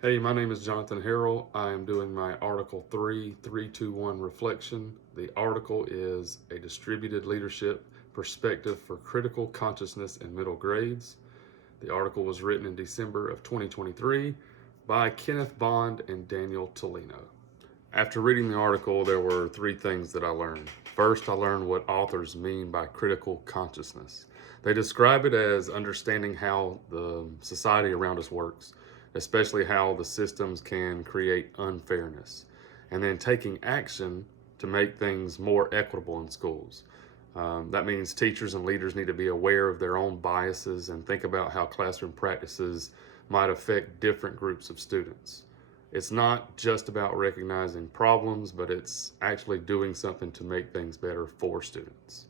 Hey, my name is Jonathan Harrell. I am doing my Article 3.321 reflection. The article is a distributed leadership perspective for critical consciousness in middle grades. The article was written in December of 2023 by Kenneth Bond and Daniel Tolino. After reading the article, there were three things that I learned. First, I learned what authors mean by critical consciousness. They describe it as understanding how the society around us works, especially how the systems can create unfairness, and then taking action to make things more equitable in schools. That means teachers and leaders need to be aware of their own biases and think about how classroom practices might affect different groups of students. It's not just about recognizing problems, but it's actually doing something to make things better for students.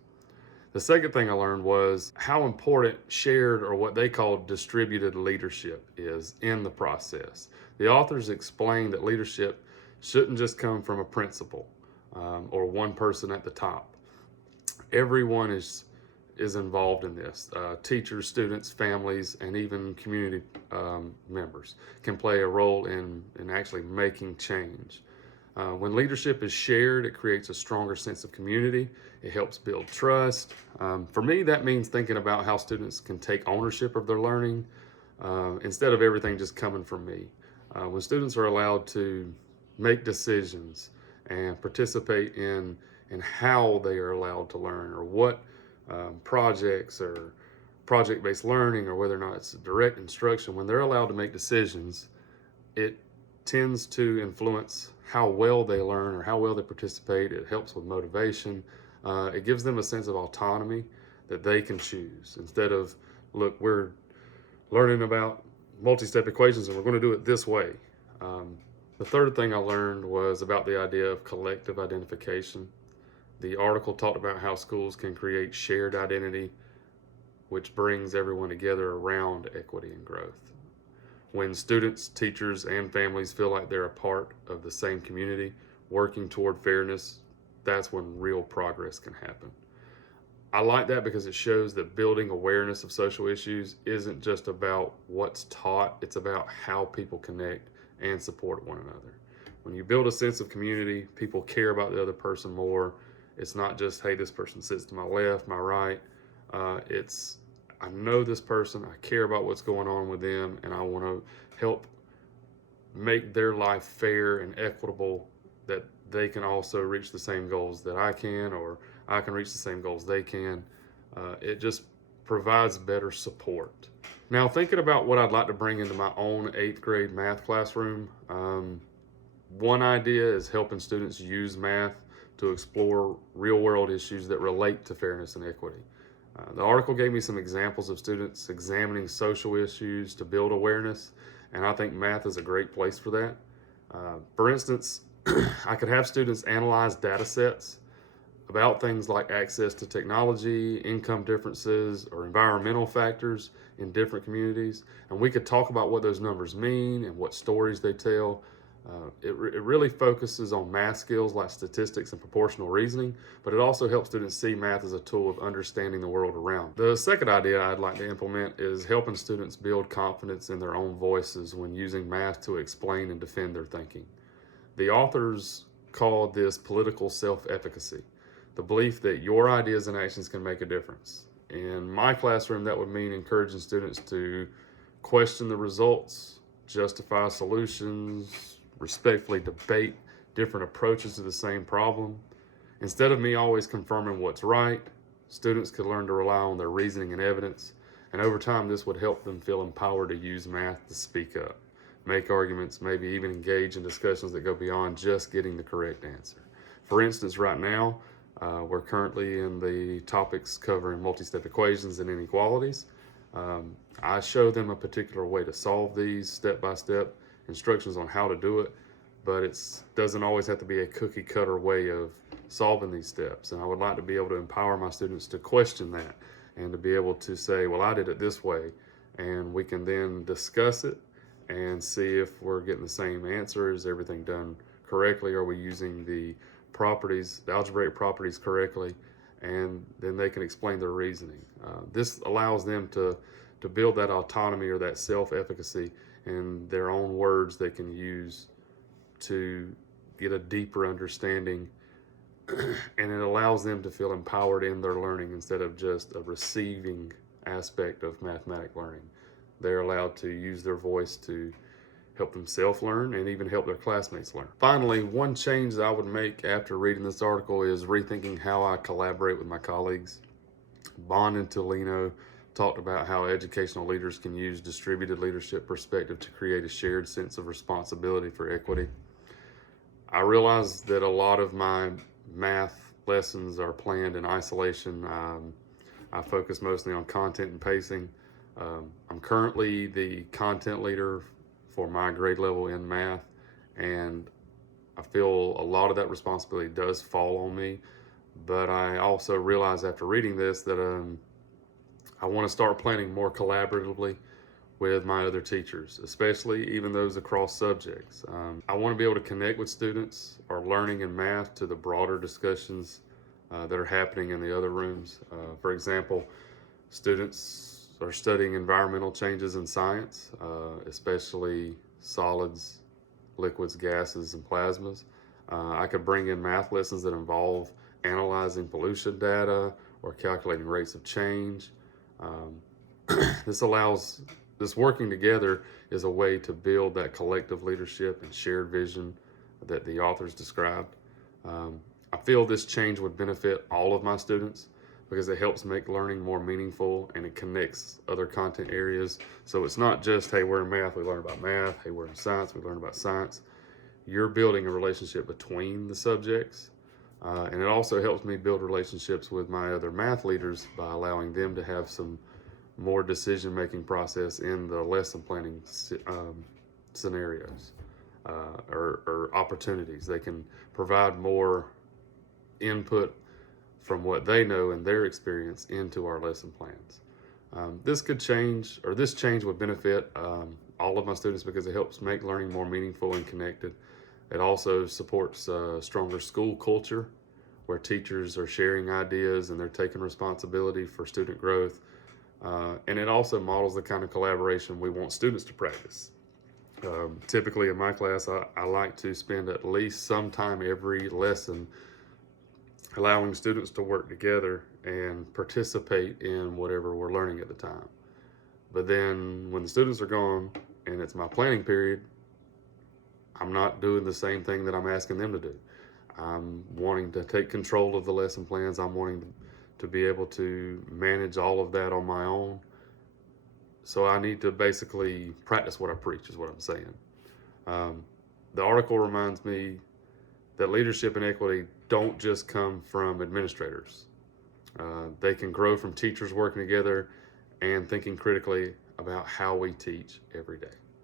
The second thing I learned was how important shared, or what they call distributed leadership, is in the process. The authors explain that leadership shouldn't just come from a principal or one person at the top. Everyone is involved in this. Teachers, students, families, and even community members can play a role in actually making change. When leadership is shared, it creates a stronger sense of community. It helps build trust. For me, that means thinking about how students can take ownership of their learning instead of everything just coming from me. When students are allowed to make decisions and participate in how they are allowed to learn, or what projects or project-based learning, or whether or not it's direct instruction, when they're allowed to make decisions, it tends to influence how well they learn or how well they participate. It helps with motivation. It gives them a sense of autonomy that they can choose instead of, look, we're learning about multi-step equations and we're going to do it this way. The third thing I learned was about the idea of collective identification. The article talked about how schools can create shared identity, which brings everyone together around equity and growth. When students, teachers, and families feel like they're a part of the same community working toward fairness, that's when real progress can happen. I like that because it shows that building awareness of social issues isn't just about what's taught, it's about how people connect and support one another. When you build a sense of community, people care about the other person more. It's not just, hey, this person sits to my left, my right. It's, I know this person, I care about what's going on with them, and I want to help make their life fair and equitable, that they can also reach the same goals that I can, or I can reach the same goals they can. It just provides better support. Now, thinking about what I'd like to bring into my own 8th grade math classroom, one idea is helping students use math to explore real world issues that relate to fairness and equity. The article gave me some examples of students examining social issues to build awareness, and I think math is a great place for that. For instance, I could have students analyze data sets about things like access to technology, income differences, or environmental factors in different communities, and we could talk about what those numbers mean and what stories they tell. It really focuses on math skills like statistics and proportional reasoning, but it also helps students see math as a tool of understanding the world around. The second idea I'd like to implement is helping students build confidence in their own voices when using math to explain and defend their thinking. The authors called this political self-efficacy, the belief that your ideas and actions can make a difference. In my classroom, that would mean encouraging students to question the results, justify solutions, respectfully debate different approaches to the same problem. Instead of me always confirming what's right, students could learn to rely on their reasoning and evidence, and over time this would help them feel empowered to use math to speak up, make arguments, maybe even engage in discussions that go beyond just getting the correct answer. For instance, right now, we're currently in the topics covering multi-step equations and inequalities. I show them a particular way to solve these step-by-step instructions on how to do it, but it doesn't always have to be a cookie cutter way of solving these steps. And I would like to be able to empower my students to question that and to be able to say, well, I did it this way, and we can then discuss it and see if we're getting the same answer. Is everything done correctly? Are we using the properties, the algebraic properties correctly? And then they can explain their reasoning. This allows them to build that autonomy or that self-efficacy and their own words they can use to get a deeper understanding, and it allows them to feel empowered in their learning instead of just a receiving aspect of mathematic learning. They're allowed to use their voice to help themselves learn and even help their classmates learn. Finally, one change that I would make after reading this article is rethinking how I collaborate with my colleagues. Bond and Tolino talked about how educational leaders can use distributed leadership perspective to create a shared sense of responsibility for equity. I realize that a lot of my math lessons are planned in isolation. I focus mostly on content and pacing. I'm currently the content leader for my grade level in math, and I feel a lot of that responsibility does fall on me. But I also realize after reading this that I want to start planning more collaboratively with my other teachers, especially even those across subjects. I want to be able to connect with students or learning in math to the broader discussions that are happening in the other rooms. For example, students are studying environmental changes in science, especially solids, liquids, gases, and plasmas. I could bring in math lessons that involve analyzing pollution data or calculating rates of change. This working together is a way to build that collective leadership and shared vision that the authors described. I feel this change would benefit all of my students because it helps make learning more meaningful and it connects other content areas. So it's not just, hey, we're in math, we learn about math. Hey, we're in science, we learn about science. You're building a relationship between the subjects. And it also helps me build relationships with my other math leaders by allowing them to have some more decision-making process in the lesson planning scenarios or opportunities. They can provide more input from what they know and their experience into our lesson plans. This change would benefit all of my students because it helps make learning more meaningful and connected. It also supports a stronger school culture where teachers are sharing ideas and they're taking responsibility for student growth. And it also models the kind of collaboration we want students to practice. Typically in my class, I like to spend at least some time every lesson allowing students to work together and participate in whatever we're learning at the time. But then when the students are gone and it's my planning period, I'm not doing the same thing that I'm asking them to do. I'm wanting to take control of the lesson plans. I'm wanting to be able to manage all of that on my own. So I need to basically practice what I preach is what I'm saying. The article reminds me that leadership and equity don't just come from administrators. They can grow from teachers working together and thinking critically about how we teach every day.